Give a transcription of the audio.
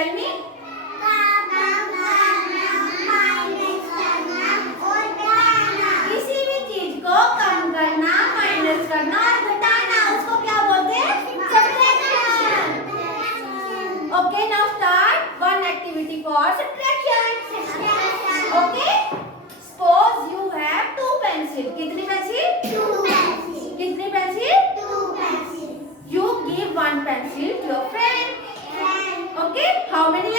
Tell me. किसी भी चीज को कम करना, माइनस करना और घटाना, उसको क्या बोलते हैं? Subtraction. Okay, now start one activity for subtraction. Okay, suppose you have two pencil. कितनी पेंसिल? Two pencil. कितनी pencil? Two pencil. You give one pencil to your friend. Okay, how many